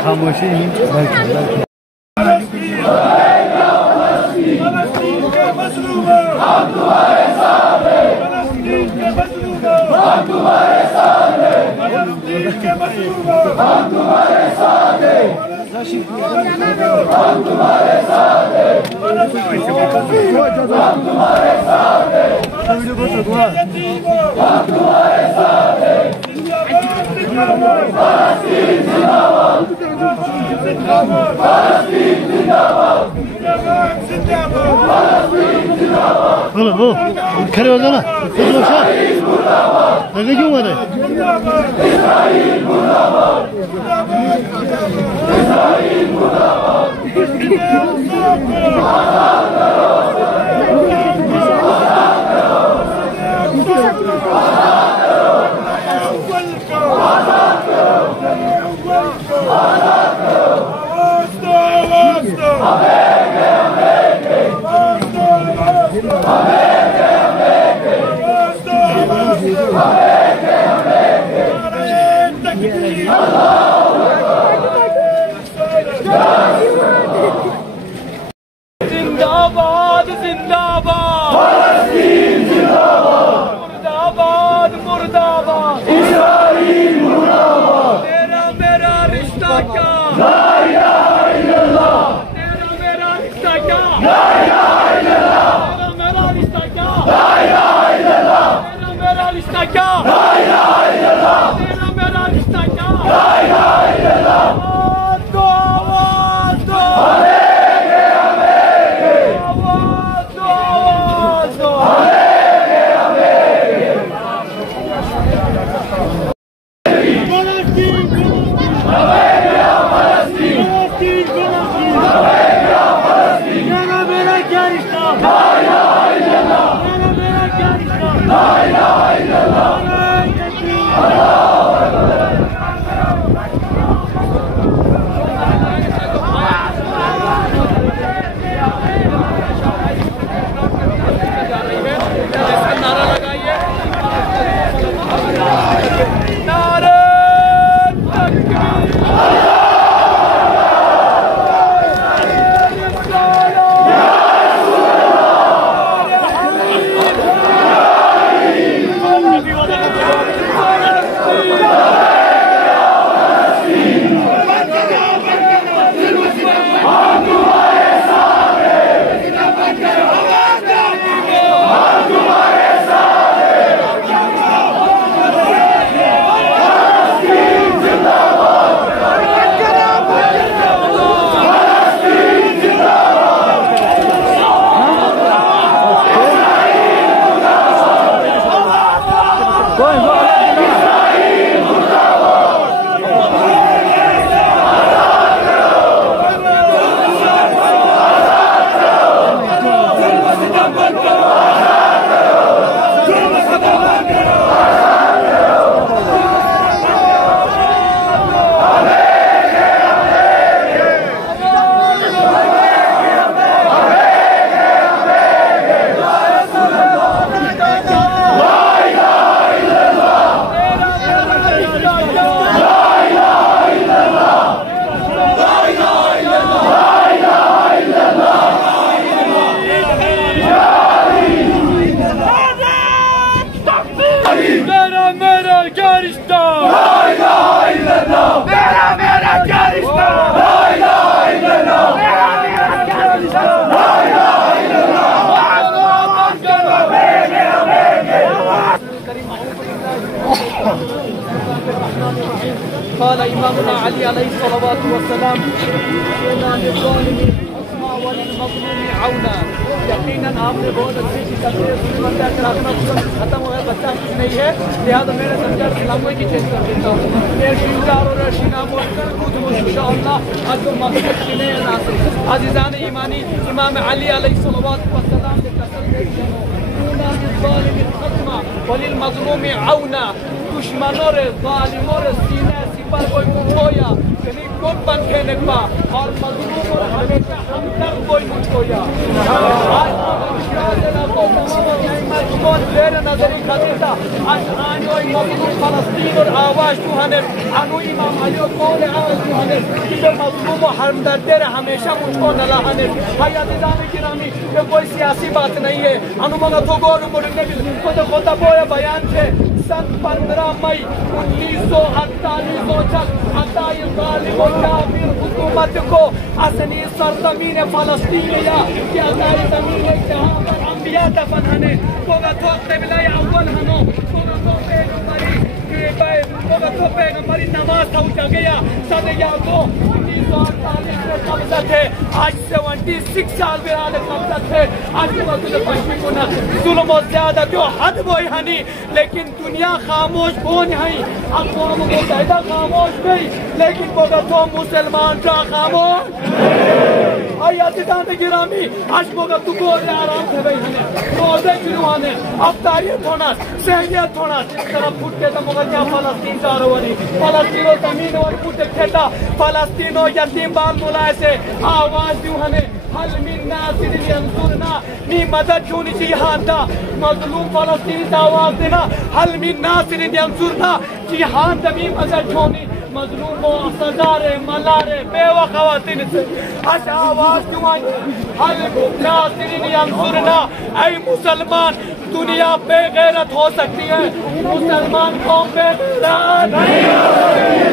खामोशी फलस्तीन के मजलूमों हम तुम्हारे साथ हैं। फलस्तीन के मजलूमों हम तुम्हारे साथ हैं। फलस्तीन के मजलूमों हम तुम्हारे साथ हैं। हम तुम्हारे साथ हैं। हम तुम्हारे साथ हैं। हम तुम्हारे साथ हैं। फलस्तीन जिंदाबाद फलस्तीन जिंदाबाद फलस्तीन जिंदाबाद खड़े हो जाना लगे क्यों मारे इस्राइल मुर्दाबाद इस्राइल मुर्दाबाद जिंदाबाद जिंदाबाद फलस्तीन जिंदाबाद मुर्दाबाद मुर्दाबाद इस्राइल मुर्दाबाद तेरा मेरा रिश्ता क्या ला इलाहा इल्लल्लाह तेरा मेरा रिश्ता क्या ला इलाहा इल्लल्लाह तेरा मेरा रिश्ता क्या ला इलाहा इल्लल्लाह तेरा मेरा रिश्ता क्या ला इलाहा इल्लल्लाह तेरा मेरा रिश्ता क्या ला इलाहा इल्लल्लाह आवाज़ दो आवाज़ दो قال إمامنا علي عليه الصلاة والسلام إن للظالم حسنى وللمظلوم عونا यकीनन आपने बहुत अच्छी चीज़ खत्म हुआ है, बच्चा कुछ नहीं है, लिहाजा मेरे समझा सलामों की चेक कर देता हूँ। मेरे शिवदार और रशीना बोलकर कुछ इंशाअल्लाह आज तो मकसद की नहीं है नासिर अज़ीज़ान ईमानी इमाम अली अलैहिस्सलाम के सलाम से कसम देते हैं वलिल मज़लूम औना दुश्मनों रे ज़ालिमों रे सीने सिपर कोई मुझकोया यानी कोट बन खेने का और मज़लूम और हमेशा हमदर्द कोई मुझकोया आज कौन तेरे नजरी खरीदा आज आने और मज़लूम फ़लस्तीन और आवाज़ तुहाने अनु इमाम अली और कौन आवाज़ तुहाने कि जो मज़लूम और हमदर्द तेरे हमेशा मुझको नलाहने भाई अज़ीज़ान किरामी ये कोई सियासी बात नहीं है अनुमंगा तो गौर मुड़ने भी तो खोता बोया बयान थे सन 15 मई 1948 हुकूमत को असली सरजमीन फ़लस्तीनिया की आज़ादी ज़मीन है जहाँ पर अंबिया दफन हने कोगा तो क़िबला अव्वल हनो कोगा तो पैगंबरी नमाज था उठा गया सदैया को 1948 में कब्जा थे आज 76 साल बिरान कब्जा थे आज वक्त पश्चिमी को ना जुल्म और ज्यादा जो हद बोई हनी लेकिन दुनिया खामोश कौन है अक़वाम मुत्तहिदा खामोश नहीं लेकिन बोगा तो मुसलमान का खामोश आई अज़ीज़ान गिरामी आज बोगा तू को आराम थे भाई हने रोज़े शुरू आने अफ्तारियत होना सहरियत होना तरफ फुटते तो मगर क्या फ़लस्तीन का रोनी फ़लस्तीनो ज़मीन और फुटे खेता फ़लस्तीनो यतीम बाल मुलाए से आवाज़ दूँ हने हल मिन नासिरिन यंसुरना नी मदद चुनी जिहादा मज़लूम फ़लस्तीन का आवाज़ देना हल मिन नासिरिन यंसुरना जिहाद दमी मदद चुनी मज़लूम को सजारे मलारे बेवा ख़वातीन से आज आवाज़ क्यों आई हल मिन नासिरिन यंसुरना ऐ मुसलमान दुनिया बेगैरत हो सकती है मुसलमान कौम बेगैरत नहीं हो सकती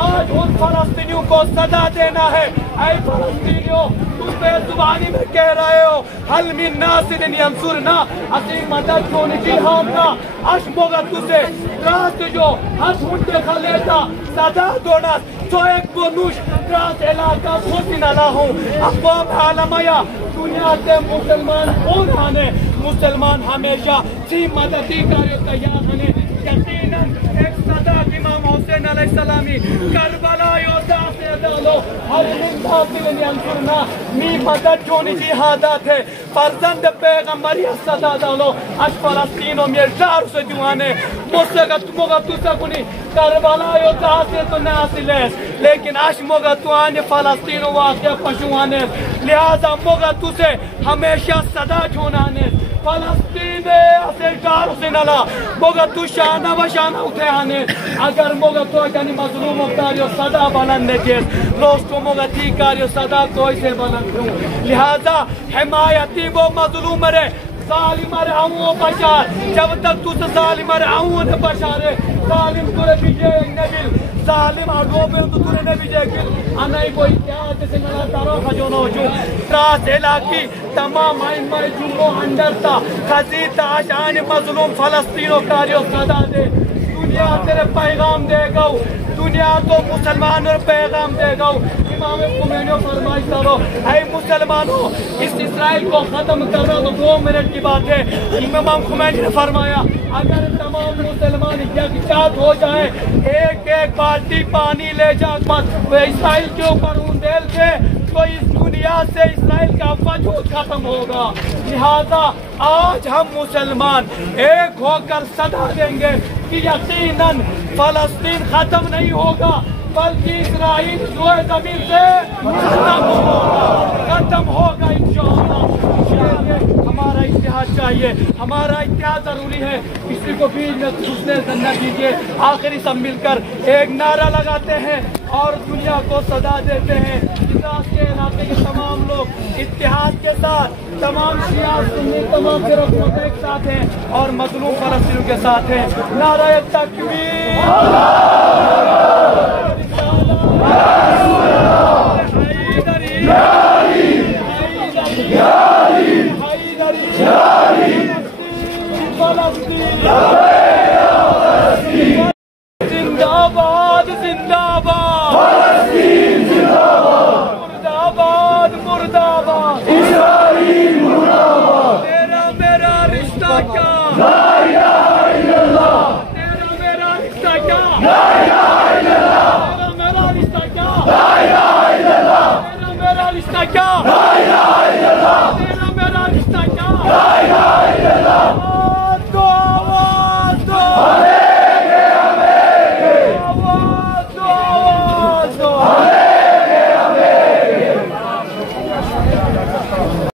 आज उन फ़लस्तीनियों को सजा देना है ऐ फ़लस्तीनियों तुम बेज़ुबानी में कह रहे हो हल मिन नासिरिन यंसुरना असी मदद होने की हमना अशमोगा तुझे रात जो हज उनके खलेता सदा दोना तो एक बोनुश रात इलाका खुशी ना हूँ अक़वाम आलमया दुनिया से मुसलमान कौन आने मुसलमान हमेशा सी मददी कार्य तैयार होने यकीनन एक सदा इमाम हुसैन अलैहिस्सलामी करबला योद्धा से डालो हर मिन नासिरिन यंसुरना मी मदद जोनी जिहादात है फर्जंद पैगंबरी सदा डालो अश फ़लस्तीनो मिर्जार से जुआने मुसलमान मोगा तुसा कुनी करबला योद्धा से तो नासिलेस लेकिन अश मोगा तुआने फ़लस्तीनो वाक़या पशुआने लिहाजा मोगा तुसे हमेशा सदा जोनाने फ़लस्तीन असे कार से नला मोगा तू शाना व शाना उठे आने अगर मोगा तो यानी मज़लूम मुख्तारियो सदा बुलंद जेस रोज़ को मोगा थी कारियो सदा कोई से बुलंद हूँ लिहाजा हिमायती वो मज़लूम रे ज़ालिम रे आऊँ बचार जब तक तू ज़ालिम रे आऊँ न बचारे ज़ालिम तुरे बिजे नबिल ज़ालिम आगो में तो तुरे ने बिजे किल अनाई कोई क्या जैसे मेरा तारो खजोनो जो त्रास इलाकी तमाम आइम्मा जुम्मो अंदर था खजीता आशान मज़लूम फ़लस्तीनो कारियो सदा दे दुनिया तेरे पैगाम देगा दुनिया तो मुसलमान और पैगाम देगा इमाम खुमैनी फरमाइश करो ऐ मुसलमानों इस इस्राइल को खत्म करना तो 2 मिनट की बात है इमाम खुमैनी ने फरमाया अगर तमाम मुसलमान यकजात हो जाए एक एक बाल्टी पानी ले जा मत इस्राइल के ऊपर उंडेल के तो इस दुनिया से इस्राइल का वजूद खत्म होगा लिहाजा आज हम मुसलमान एक होकर सदा देंगे कि यकीनन फ़लस्तीन खत्म नहीं होगा बल्कि इस्राइल जो ज़मीन से खत्म होगा इंशाअल्लाह हमारा इत्तेहाद चाहिए हमारा इत्तेहाद जरूरी है किसी को बीच में घुसने न दीजिए आखिरी सब मिलकर एक नारा लगाते हैं और दुनिया को सदा देते हैं के इलाके के तमाम लोग इत्तेहाद के साथ तमाम शिया सुन्नी तमाम फिरक़ों एक साथ हैं और मज़लूम फ़लस्तीनियों के साथ हैं नारा तकबीर जिंदाबाद जिंदाबाद मुर्दाबाद मुर्दाबाद इस्राइल जिंदाबाद